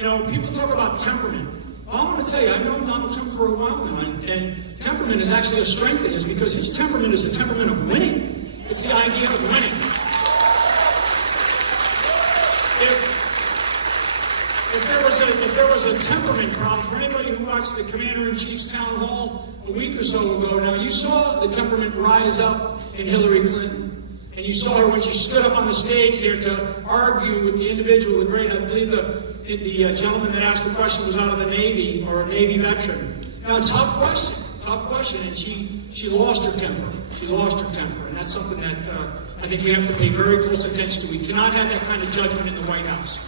You know, people talk about temperament. Well, I want to tell you, I've known Donald Trump for a while now, and temperament is actually a strength of his because his temperament is a temperament of winning. It's the idea of winning. If there was a temperament problem for anybody who watched the Commander-in-Chief's town hall a week or so ago, now you saw the temperament rise up in Hillary Clinton. And you saw her when she stood up on the stage there to argue with the individual, the great, I believe the gentleman that asked the question was out of the Navy, or a Navy veteran. Now, tough question, and she lost her temper. She lost her temper, and that's something that I think we have to pay very close attention to. We cannot have that kind of judgment in the White House.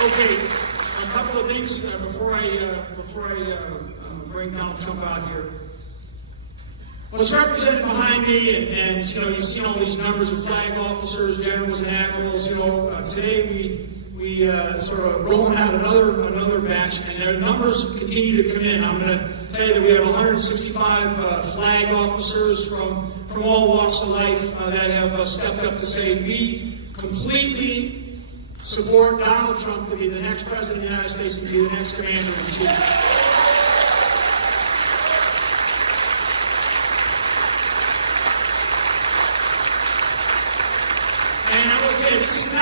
Okay, a couple of things before I bring Donald Trump out here. What's represented behind me, and you know, you've seen all these numbers of flag officers, generals, and admirals. You know, today we sort of rolling out another batch, and their numbers continue to come in. I'm going to tell you that we have 165 flag officers from all walks of life that have stepped up to say we completely support Donald Trump to be the next president of the United States and to be the next commander-in-chief. This is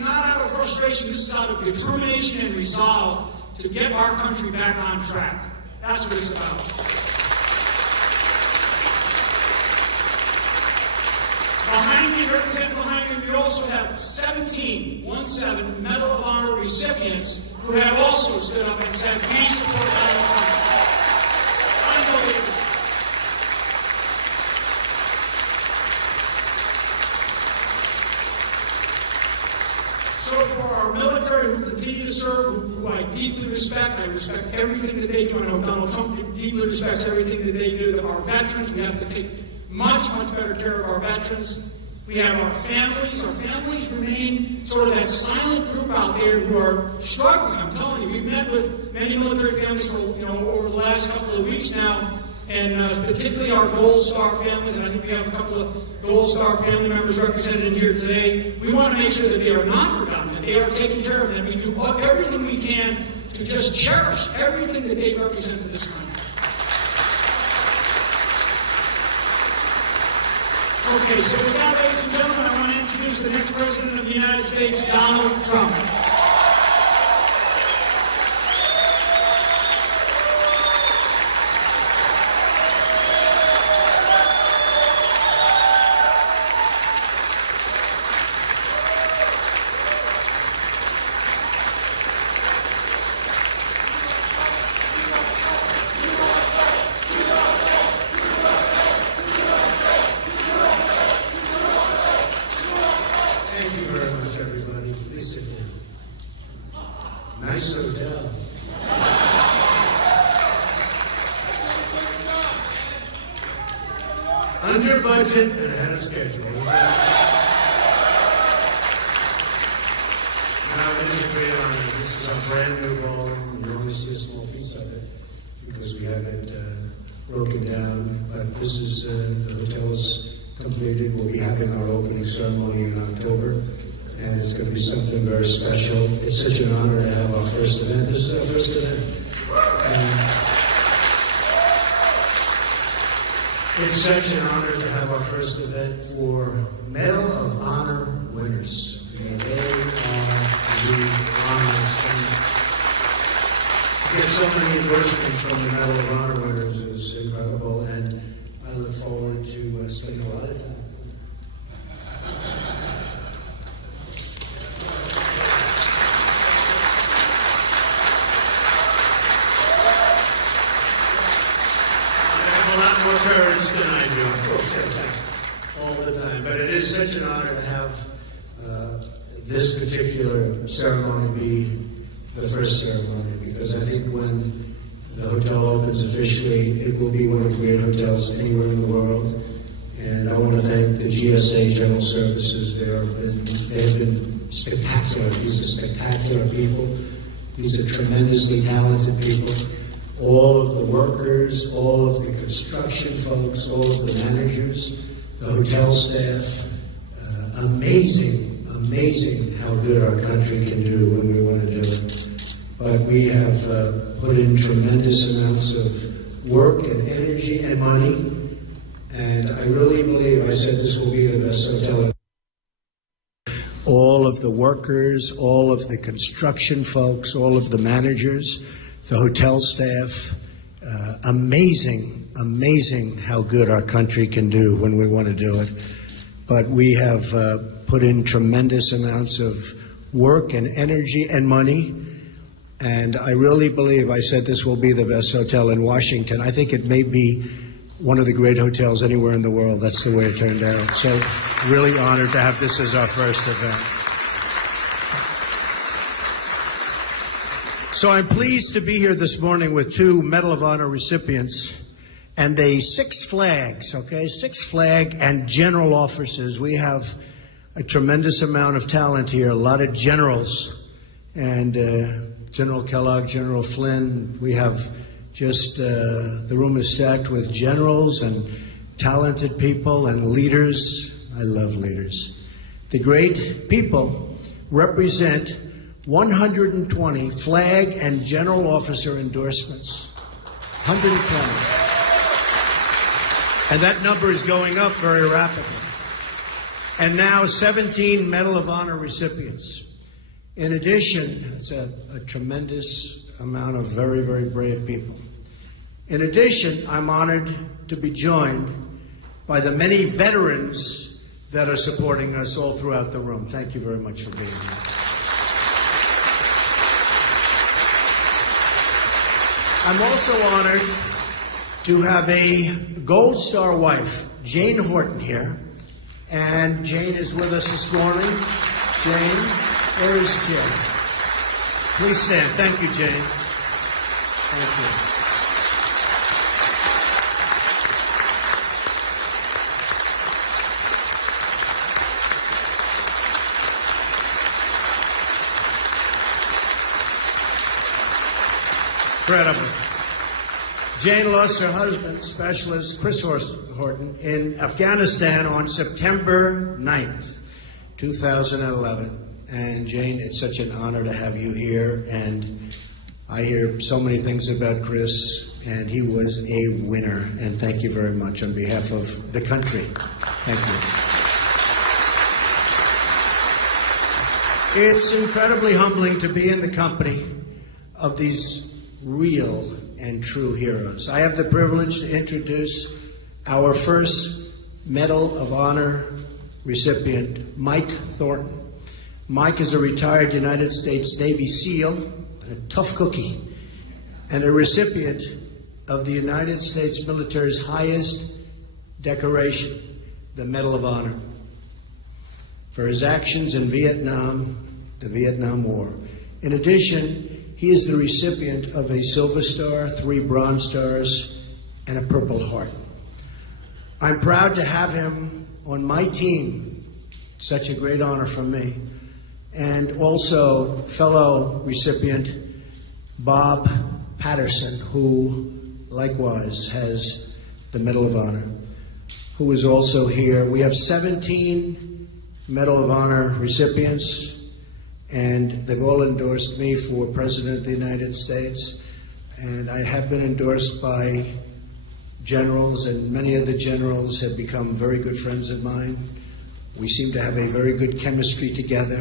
not out of frustration. This is out of determination and resolve to get our country back on track. That's what it's about. Represented behind me, we also have 17 Medal of Honor recipients who have also stood up and said, we support Donald Trump. Unbelievable. So for our military who continue to serve, who I deeply respect, I respect everything that they do. I know Donald Trump deeply respects everything that they do. Our veterans, we have to take much better care of our veterans. We have our families. Our families remain sort of that silent group out there who are struggling. I'm telling you, we've met with many military families for, over the last couple of weeks now, and particularly our Gold Star families, and I think we have a couple of Gold Star family members represented in here today. We want to make sure that they are not forgotten, that they are taken care of, and that we do everything we can to just cherish everything that they represent for this country. Okay, so with that, ladies and gentlemen, I want to introduce the next President of the United States, Donald Trump. Nice hotel. Under budget and ahead of schedule. Now, it is a great honor. This is our brand new ballroom. You only see a small piece of it because we have it broken down. But this is, the hotel is completed. We'll be having our opening ceremony in October. And it's going to be something very special. It's such an honor to have our first event. This is our first event. And it's such an honor to have our first event for Medal of Honor winners. I mean, they are the honors. And to get so many endorsements from the Medal of Honor winners is incredible. And I look forward to spending a lot of time. More courage than I do. I will say that all the time. But it is such an honor to have this particular ceremony be the first ceremony, because I think when the hotel opens officially, it will be one of the great hotels anywhere in the world. And I want to thank the GSA General Services. They have been spectacular. These are spectacular people. These are tremendously talented people. All of the workers, all of the construction folks, all of the managers, the hotel staff, amazing how good our country can do when we want to do it. But we have put in tremendous amounts of work and energy and money, and I really believe I said this will be the best hotel. All of the workers, all of the construction folks, all of the managers, the hotel staff, amazing how good our country can do when we want to do it. But we have put in tremendous amounts of work and energy and money, and I really believe I said this will be the best hotel in Washington. I think it may be one of the great hotels anywhere in the world. That's the way it turned out. So really honored to have this as our first event. So I'm pleased to be here this morning with 2 Medal of Honor recipients and 6 flags, okay? 6 flag and general officers. We have a tremendous amount of talent here, a lot of generals. And General Kellogg, General Flynn, we have just, the room is stacked with generals and talented people and leaders. I love leaders. The great people represent 120 flag and general officer endorsements. 120. And that number is going up very rapidly. And now 17 Medal of Honor recipients. In addition, it's a tremendous amount of very, very brave people. In addition, I'm honored to be joined by the many veterans that are supporting us all throughout the room. Thank you very much for being here. I'm also honored to have a Gold Star wife, Jane Horton, here. And Jane is with us this morning. Jane, where is Jane? Please stand. Thank you, Jane. Thank you. Incredible. Jane lost her husband, Specialist Chris Horton, in Afghanistan on September 9th, 2011. And Jane, it's such an honor to have you here. And I hear so many things about Chris, and he was a winner. And thank you very much on behalf of the country. Thank you. It's incredibly humbling to be in the company of these real and true heroes. I have the privilege to introduce our first Medal of Honor recipient, Mike Thornton. Mike is a retired United States Navy SEAL, a tough cookie, and a recipient of the United States military's highest decoration, the Medal of Honor, for his actions in Vietnam, the Vietnam War. In addition, he is the recipient of a Silver Star, 3 Bronze Stars, and a Purple Heart. I'm proud to have him on my team. Such a great honor for me. And also fellow recipient Bob Patterson, who likewise has the Medal of Honor, who is also here. We have 17 Medal of Honor recipients, and they've all endorsed me for President of the United States. And I have been endorsed by generals, and many of the generals have become very good friends of mine. We seem to have a very good chemistry together.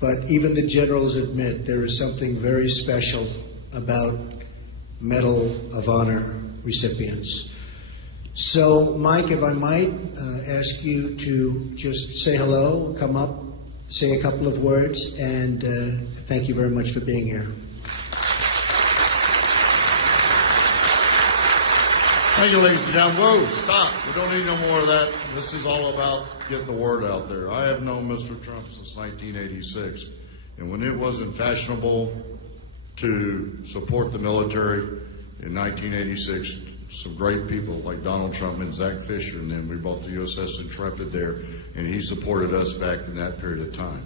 But even the generals admit there is something very special about Medal of Honor recipients. So, Mike, if I might ask you to just say hello, come up, say a couple of words, and thank you very much for being here. Thank you, ladies and gentlemen. Whoa, stop. We don't need no more of that. This is all about getting the word out there. I have known Mr. Trump since 1986, and when it wasn't fashionable to support the military in 1986, some great people like Donald Trump and Zach Fisher, and then we bought the USS Intrepid there, and he supported us back in that period of time.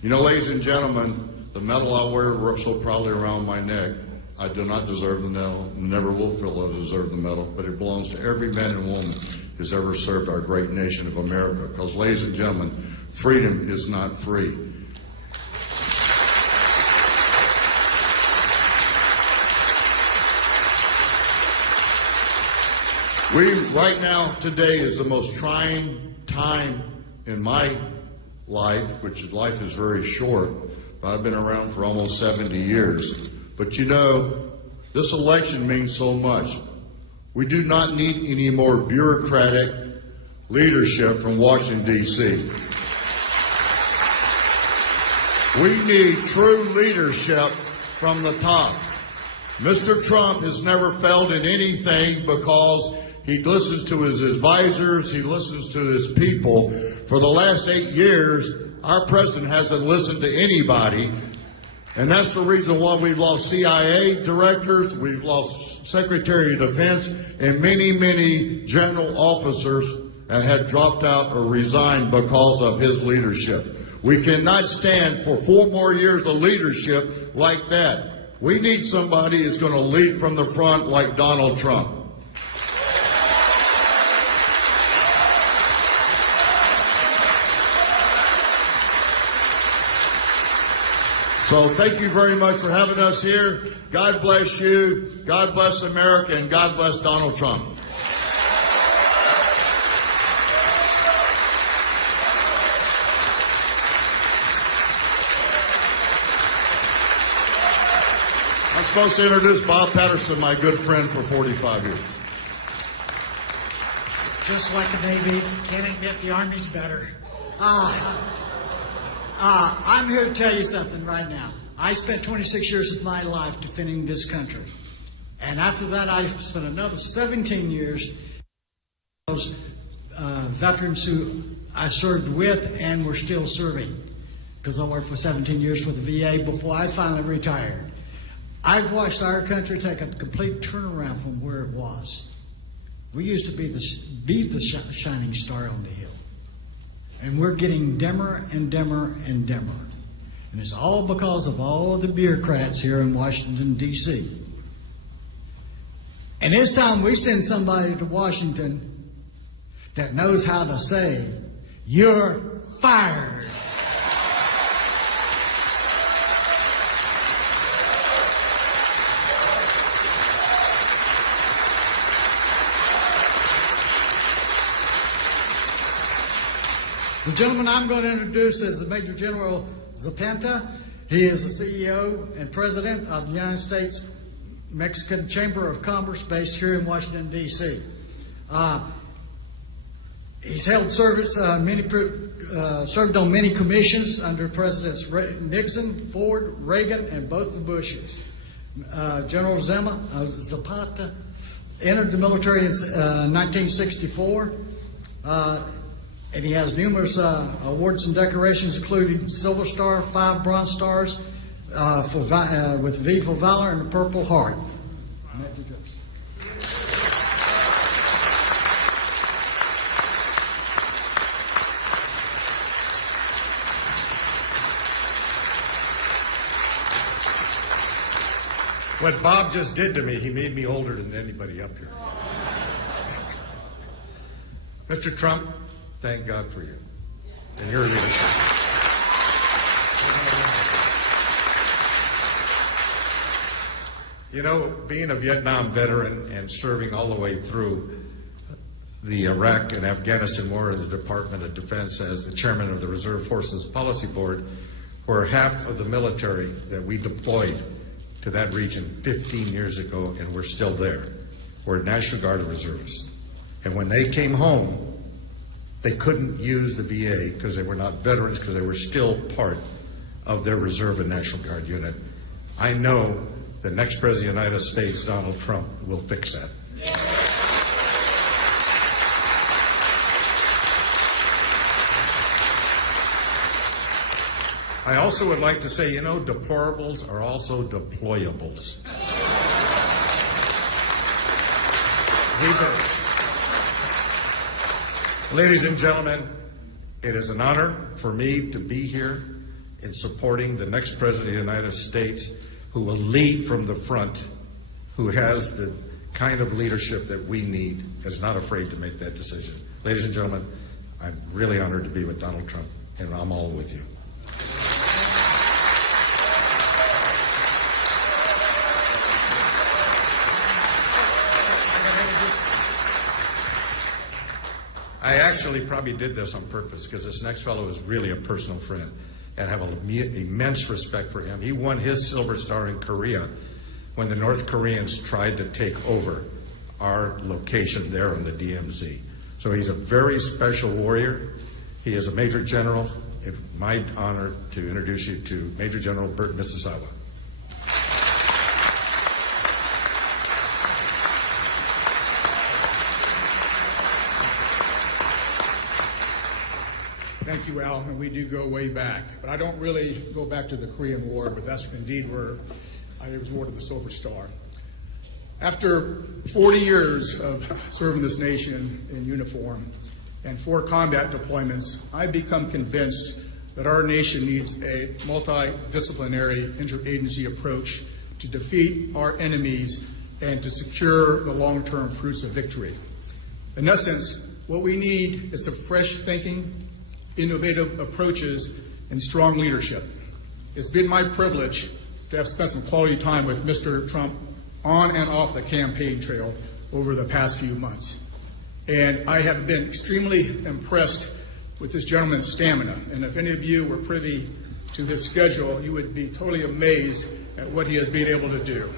You know, ladies and gentlemen, the medal I wear so proudly around my neck, I do not deserve the medal, never will feel I deserve the medal, but it belongs to every man and woman who's ever served our great nation of America. Because, ladies and gentlemen, freedom is not free. Right now, today is the most trying time in my life, which life is very short, but I've been around for almost 70 years. But you know, this election means so much. We do not need any more bureaucratic leadership from Washington, D.C. We need true leadership from the top. Mr. Trump has never failed in anything because he listens to his advisors, he listens to his people. For the last 8 years, our president hasn't listened to anybody, and that's the reason why we've lost CIA directors, we've lost Secretary of Defense, and many, many general officers have dropped out or resigned because of his leadership. We cannot stand for 4 more years of leadership like that. We need somebody who's going to lead from the front like Donald Trump. So thank you very much for having us here. God bless you, God bless America, and God bless Donald Trump. I'm supposed to introduce Bob Patterson, my good friend for 45 years. Just like the Navy, can't admit the Army's better. I'm here to tell you something right now. I spent 26 years of my life defending this country. And after that, I spent another 17 years those veterans who I served with and were still serving, because I worked for 17 years for the VA before I finally retired. I've watched our country take a complete turnaround from where it was. We used to be the shining star on the hill. And we're getting dimmer and dimmer and dimmer. And it's all because of all the bureaucrats here in Washington, D.C. And it's time we send somebody to Washington that knows how to say, "You're fired." The gentleman I'm going to introduce is the Major General Zapata. He is the CEO and President of the United States Mexican Chamber of Commerce based here in Washington, D.C. He's held service, served on many commissions under Presidents Nixon, Ford, Reagan, and both the Bushes. General Zapata entered the military in 1964. And he has numerous awards and decorations, including Silver Star, 5 Bronze Stars, with V for Valor and the Purple Heart. What Bob just did to me, he made me older than anybody up here. Mr. Trump, thank God for you and your leadership. You know, being a Vietnam veteran and serving all the way through the Iraq and Afghanistan war in the Department of Defense as the chairman of the Reserve Forces Policy Board, where half of the military that we deployed to that region 15 years ago, and we're still there, were National Guard reservists. And when they came home, they couldn't use the VA because they were not veterans, because they were still part of their Reserve and National Guard unit. I know the next President of the United States, Donald Trump, will fix that. I also would like to say, you know, deplorables are also deployables. Ladies and gentlemen, it is an honor for me to be here in supporting the next President of the United States who will lead from the front, who has the kind of leadership that we need, is not afraid to make that decision. Ladies and gentlemen, I'm really honored to be with Donald Trump. and I'm all with you. I actually probably did this on purpose because this next fellow is really a personal friend and I have an immense respect for him. He won his Silver Star in Korea when the North Koreans tried to take over our location there in the DMZ. So he's a very special warrior. He is a Major General. It's my honor to introduce you to Major General Bert Misasawa. Thank you, Al, and we do go way back. But I don't really go back to the Korean War, but that's indeed where I was awarded the Silver Star. After 40 years of serving this nation in uniform and 4 combat deployments, I've become convinced that our nation needs a multidisciplinary interagency approach to defeat our enemies and to secure the long-term fruits of victory. In essence, what we need is some fresh thinking, innovative approaches, and strong leadership. It's been my privilege to have spent some quality time with Mr. Trump on and off the campaign trail over the past few months. And I have been extremely impressed with this gentleman's stamina. And if any of you were privy to his schedule, you would be totally amazed at what he has been able to do.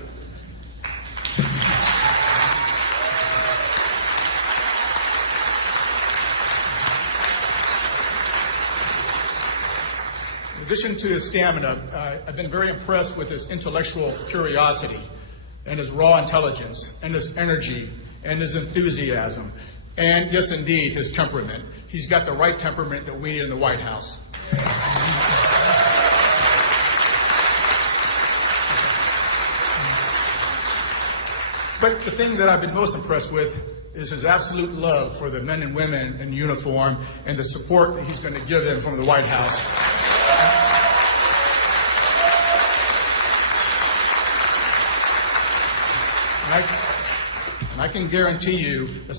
In addition to his stamina, I've been very impressed with his intellectual curiosity and his raw intelligence and his energy and his enthusiasm and, yes, indeed, his temperament. He's got the right temperament that we need in the White House. But the thing that I've been most impressed with is his absolute love for the men and women in uniform and the support that he's going to give them from the White House. And I can guarantee you the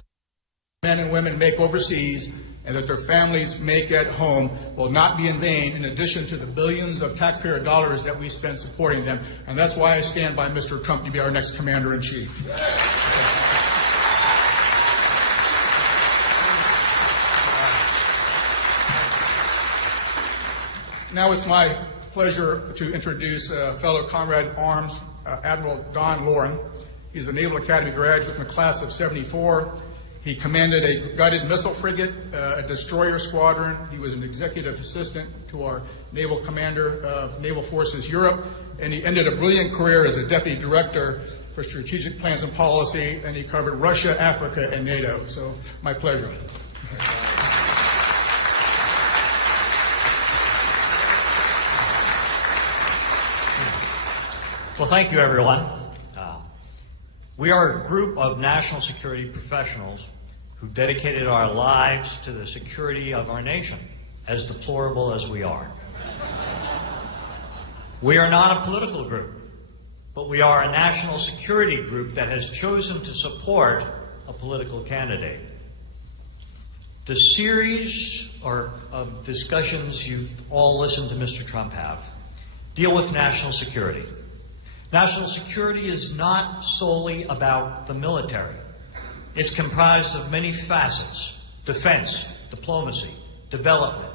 men and women make overseas and that their families make at home will not be in vain, in addition to the billions of taxpayer dollars that we spend supporting them. And that's why I stand by Mr. Trump to be our next commander-in-chief. Now it's my pleasure to introduce fellow comrade at arms, Admiral Don Loren. He's a Naval Academy graduate from the class of '74. He commanded a guided missile frigate, a destroyer squadron. He was an executive assistant to our naval commander of Naval Forces Europe, and he ended a brilliant career as a deputy director for strategic plans and policy, and he covered Russia, Africa, and NATO. So, my pleasure. Well, thank you, everyone. We are a group of national security professionals who dedicated our lives to the security of our nation, as deplorable as we are. We are not a political group, but we are a national security group that has chosen to support a political candidate. The series of discussions you've all listened to Mr. Trump have deal with national security. National security is not solely about the military. It's comprised of many facets: defense, diplomacy, development,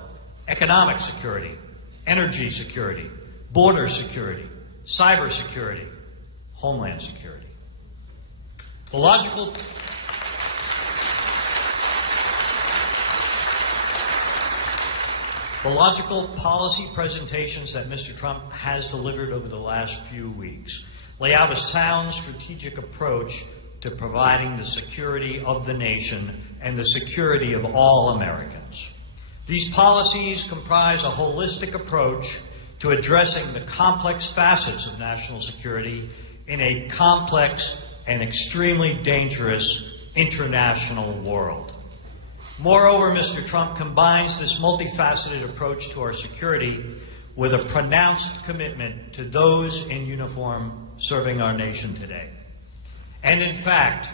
economic security, energy security, border security, cyber security, homeland security. The logical policy presentations that Mr. Trump has delivered over the last few weeks lay out a sound strategic approach to providing the security of the nation and the security of all Americans. These policies comprise a holistic approach to addressing the complex facets of national security in a complex and extremely dangerous international world. Moreover, Mr. Trump combines this multifaceted approach to our security with a pronounced commitment to those in uniform serving our nation today. And in fact,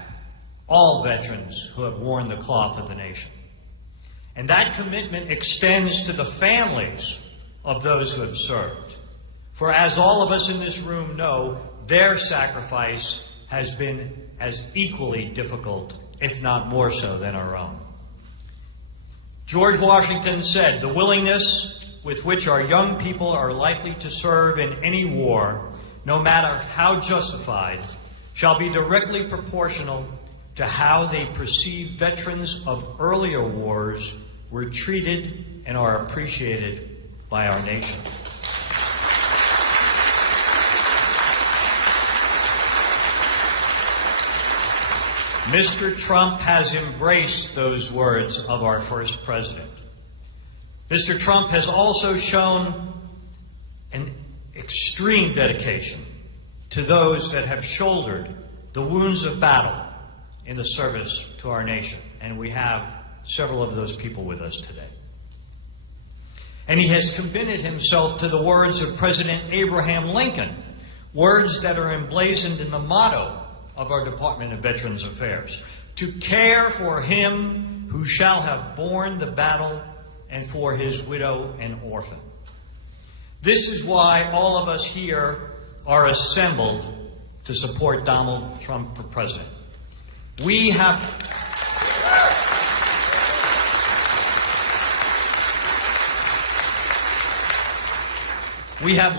all veterans who have worn the cloth of the nation. And that commitment extends to the families of those who have served. For as all of us in this room know, their sacrifice has been as equally difficult, if not more so, than our own. George Washington said, "The willingness with which our young people are likely to serve in any war, no matter how justified, shall be directly proportional to how they perceive veterans of earlier wars were treated and are appreciated by our nation." Mr. Trump has embraced those words of our first president. Mr. Trump has also shown an extreme dedication to those that have shouldered the wounds of battle in the service to our nation. And we have several of those people with us today. And he has committed himself to the words of President Abraham Lincoln, words that are emblazoned in the motto of our Department of Veterans Affairs: to care for him who shall have borne the battle and for his widow and orphan. This is why all of us here are assembled to support Donald Trump for president. We have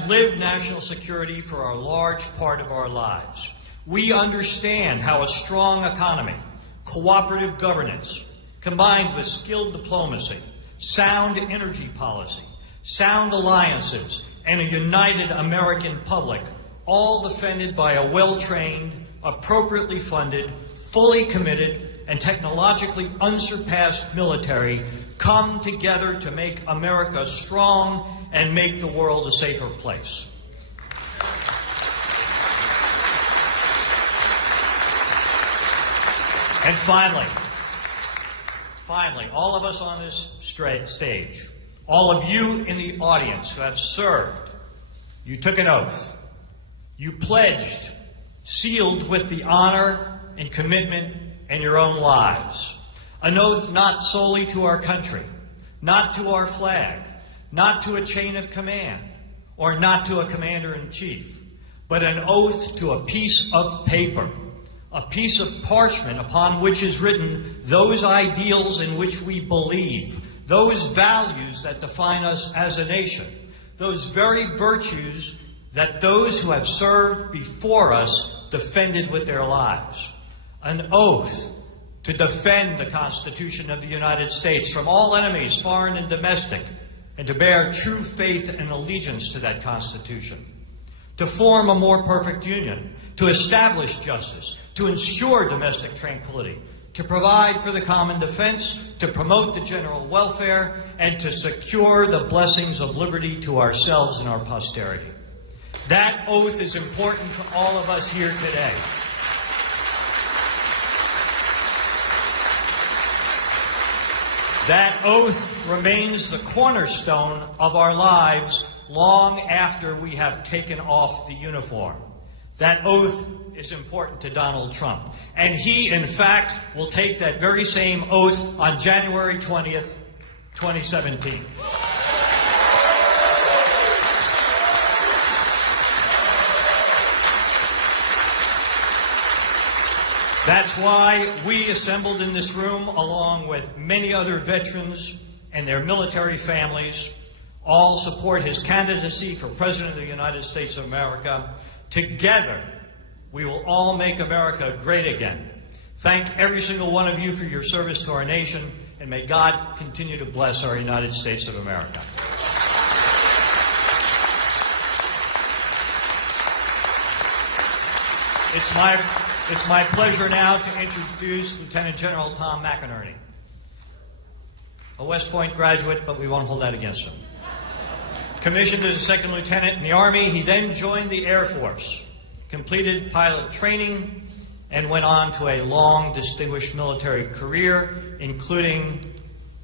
lived national security for a large part of our lives. We understand how a strong economy, cooperative governance, combined with skilled diplomacy, sound energy policy, sound alliances, and a united American public, all defended by a well-trained, appropriately funded, fully committed, and technologically unsurpassed military, come together to make America strong and make the world a safer place. And finally, all of us on this stage, all of you in the audience who have served, you took an oath. You pledged, sealed with the honor and commitment in your own lives. An oath not solely to our country, not to our flag, not to a chain of command, or not to a commander-in-chief, but an oath to a piece of paper, a piece of parchment upon which is written those ideals in which we believe, those values that define us as a nation, those very virtues that those who have served before us defended with their lives. An oath to defend the Constitution of the United States from all enemies, foreign and domestic, and to bear true faith and allegiance to that Constitution. To form a more perfect union, to establish justice, to ensure domestic tranquility, to provide for the common defense, to promote the general welfare, and to secure the blessings of liberty to ourselves and our posterity. That oath is important to all of us here today. That oath remains the cornerstone of our lives long after we have taken off the uniform. That oath is important to Donald Trump. And he, in fact, will take that very same oath on January 20th, 2017. That's why we assembled in this room, along with many other veterans and their military families, all support his candidacy for President of the United States of America. Together, we will all make America great again. Thank every single one of you for your service to our nation, and may God continue to bless our United States of America. It's my pleasure now to introduce Lieutenant General Tom McInerney, a West Point graduate, but we won't hold that against him. Commissioned as a second lieutenant in the Army, he then joined the Air Force, completed pilot training, and went on to a long, distinguished military career, including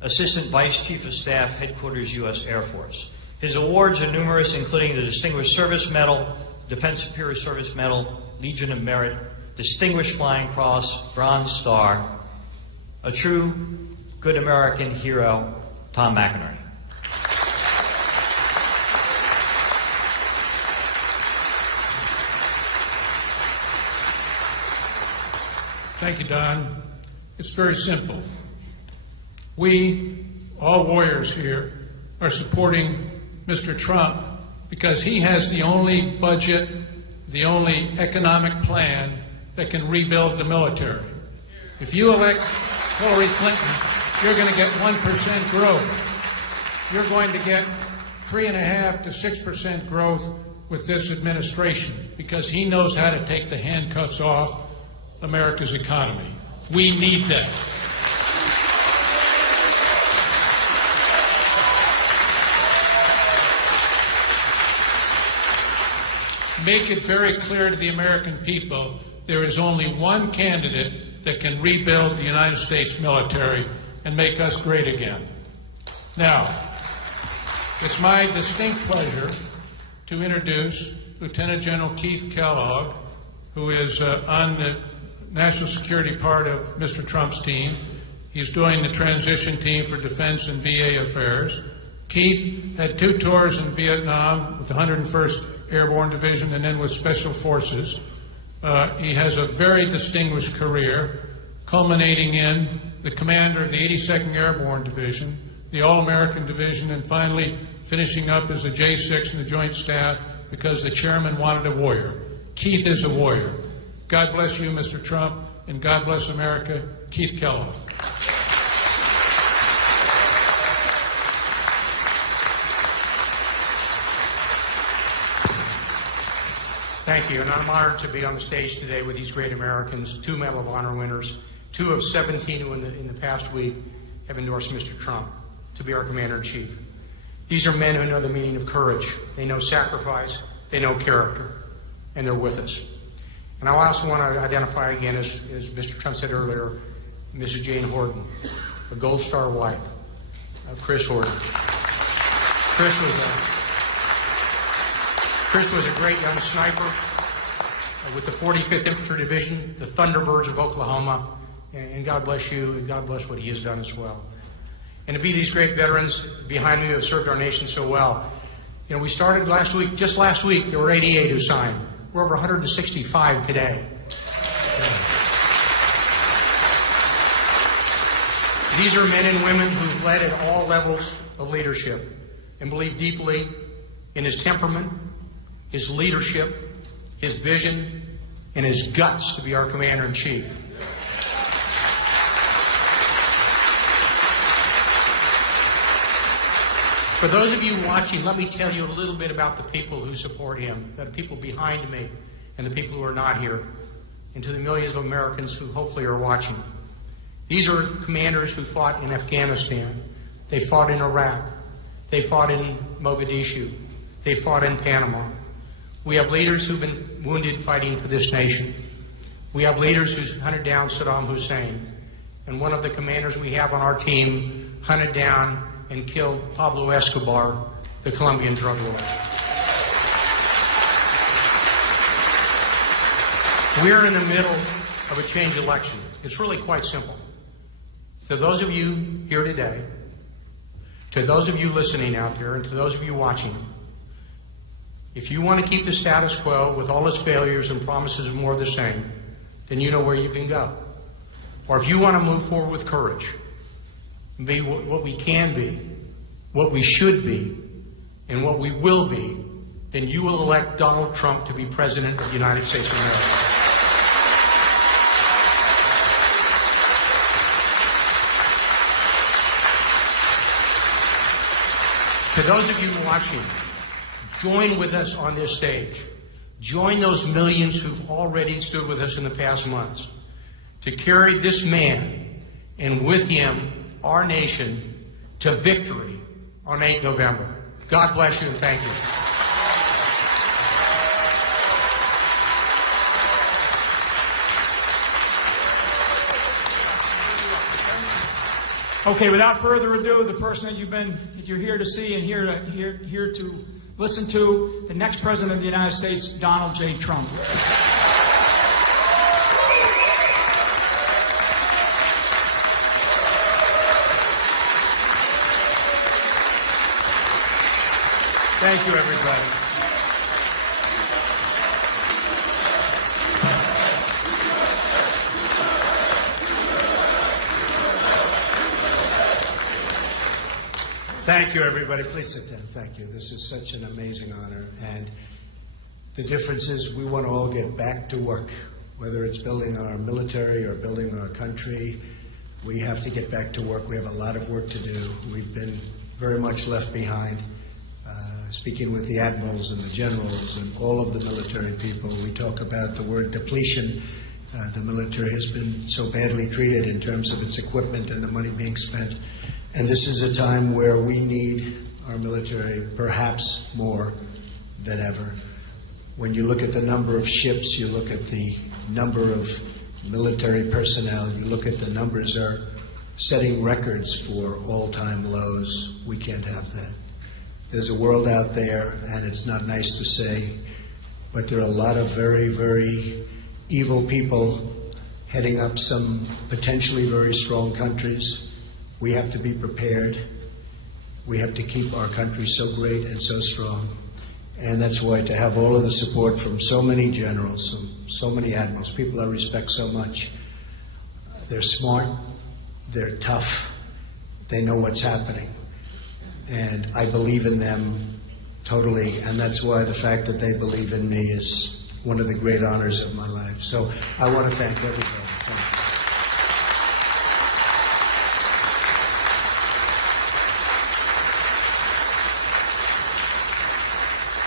Assistant Vice Chief of Staff, Headquarters, U.S. Air Force. His awards are numerous, including the Distinguished Service Medal, Defense Superior Service Medal, Legion of Merit, Distinguished Flying Cross, Bronze Star. A true good American hero, Tom McInerney. Thank you, Don. It's very simple. We, all warriors here, are supporting Mr. Trump because he has the only budget, the only economic plan that can rebuild the military. If you elect Hillary Clinton, you're going to get 1% growth. You're going to get 3.5% to 6% growth with this administration because he knows how to take the handcuffs off America's economy. We need that. Make it very clear to the American people there is only one candidate that can rebuild the United States military and make us great again. Now, it's my distinct pleasure to introduce Lieutenant General Keith Kellogg, who is on the national security part of Mr. Trump's team. He's doing the transition team for defense and VA affairs. Keith had 2 tours in Vietnam with the 101st Airborne Division and then with Special Forces. He has a very distinguished career, culminating in the commander of the 82nd Airborne Division, the All-American Division, and finally finishing up as a J6 in the Joint Staff because the chairman wanted a warrior. Keith is a warrior. God bless you, Mr. Trump, and God bless America. Keith Kellogg. Thank you, and I'm honored to be on the stage today with these great Americans, 2 Medal of Honor winners, 2 of 17 who in the past week have endorsed Mr. Trump to be our Commander-in-Chief. These are men who know the meaning of courage. They know sacrifice, they know character, and they're with us. And I also want to identify again, as Mr. Trump said earlier, Mrs. Jane Horton, a Gold Star wife of Chris Horton. Chris was a great young sniper with the 45th Infantry Division, the Thunderbirds of Oklahoma, and God bless you, and God bless what he has done as well. And to be these great veterans behind me who have served our nation so well. You know, we started last week, just last week, there were 88 who signed. We're over 165 today. These are men and women who've led at all levels of leadership and believe deeply in his temperament, his leadership, his vision, and his guts to be our Commander-in-Chief. For those of you watching, let me tell you a little bit about the people who support him, the people behind me and the people who are not here, and to the millions of Americans who hopefully are watching. These are commanders who fought in Afghanistan. They fought in Iraq. They fought in Mogadishu. They fought in Panama. We have leaders who've been wounded fighting for this nation. We have leaders who hunted down Saddam Hussein. And one of the commanders we have on our team hunted down and killed Pablo Escobar, the Colombian drug lord. We're in the middle of a change election. It's really quite simple. To those of you here today, to those of you listening out there, and to those of you watching, if you want to keep the status quo with all its failures and promises of more of the same, then you know where you can go. Or if you want to move forward with courage, be what we can be, what we should be, and what we will be, then you will elect Donald Trump to be President of the United States of America. To those of you watching, join with us on this stage. Join those millions who've already stood with us in the past months to carry this man and with him our nation to victory on 8 November. God bless you and thank you. Okay, without further ado, the person that you're here to see and here to listen to, the next President of the United States, Donald J. Trump. Thank you, everybody. Thank you, everybody. Please sit down. Thank you. This is such an amazing honor. And the difference is we want to all get back to work, whether it's building our military or building our country. We have to get back to work. We have a lot of work to do. We've been very much left behind. Speaking with the admirals and the generals and all of the military people, we talk about the word depletion. The military has been so badly treated in terms of its equipment and the money being spent. And this is a time where we need our military perhaps more than ever. When you look at the number of ships, you look at the number of military personnel, you look at the numbers are setting records for all-time lows. We can't have that. There's a world out there, and it's not nice to say, but there are a lot of very, very evil people heading up some potentially very strong countries. We have to be prepared. We have to keep our country so great and so strong. And that's why to have all of the support from so many generals, so many admirals, people I respect so much. They're smart, they're tough, they know what's happening. And I believe in them totally, and that's why the fact that they believe in me is one of the great honors of my life. So I want to thank everybody. Thank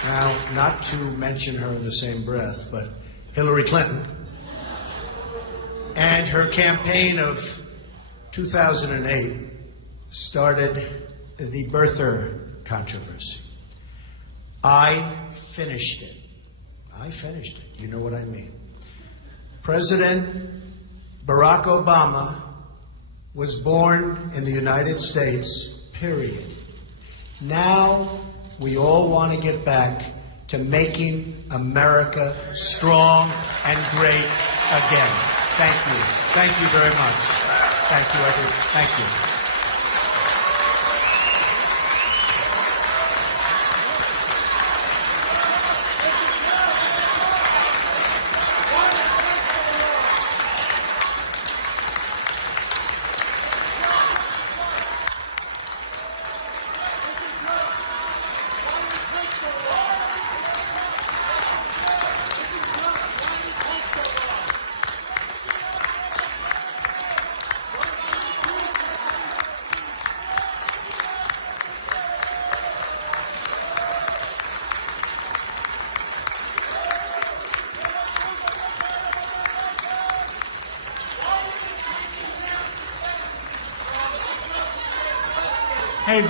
you. Now, not to mention her in the same breath, but Hillary Clinton and her campaign of 2008 started the birther controversy. I finished it. I finished it. You know what I mean. President Barack Obama was born in the United States, period. Now we all want to get back to making America strong and great again. Thank you. Thank you very much. Thank you, everyone. Thank you. Hey,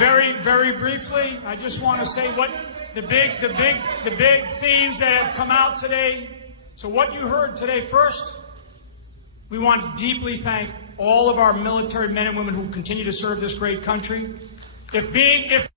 very briefly, I just want to say what the big themes that have come out today. So what you heard today, first, we want to deeply thank all of our military men and women who continue to serve this great country. If